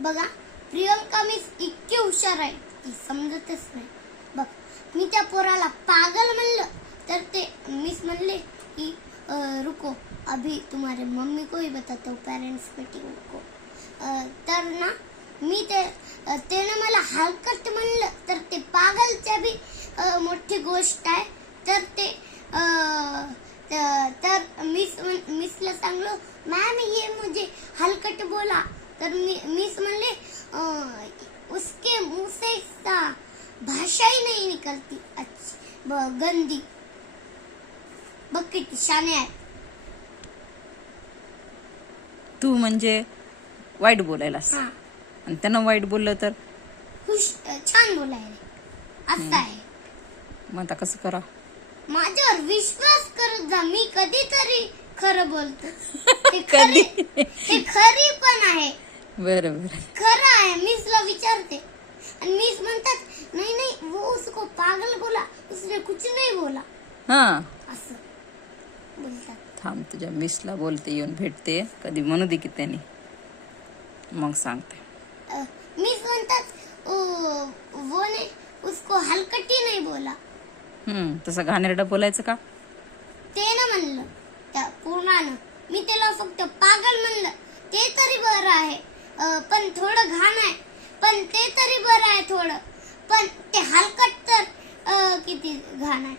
बघा, प्रियंका मिस इतकी हुशार आहे की समजतच नाही. बघ, मी त्या पोराला पागल म्हणलं तर ते मिस म्हणले की रुको, अभी तुम्हारे मम्मी को ही बताता हूँ पेरेंट्स मीटिंग को. तर ना मी त्यानं मला हलकट म्हणलं तर ते पागलच्या बी मोठी गोष्ट आहे. तर ते तर मिसला सांगलो, मॅम ये मुझे हलकट बोला. तर मिस म्हणले उसके मुंह से भाषा ही नहीं निकलती अच्छी गंदी. बघ किती शाने आहे. तू म्हणजे वाईट बोलायलास हा, आणि त्यानं वाईट बोललं तर छान बोलायला असं आहे. मग आता कसं करा? माझ्यावर विश्वास करत जा, मी कधीतरी खरं बोलतो. कधी? हे खरी पण आहे, बरं बरं. खरं आहे. मिसला विचारते आणि मिस म्हणतात नहीं नहीं वो उसको पागल बोला, उसने कुछ नहीं बोला, हा, असं बोलतात. थांब, तुझ्या मिसला बोलते, येऊन भेटते, कधी म्हणू दे की त्याने, मग सांगते. मिस म्हणतात वो ने उसको हलकटी नहीं बोला. तसं घाणेरडं बोलायचं का? ते ना म्हणलं त्या पूर्णानं, मी त्याला फक्त पागल म्हणलं ते तरी बरं आहे. पण थोडं घाण आहे, पण ते तरी बरं आहे थोडं. पण ते हलकट तर किती घाण आहे.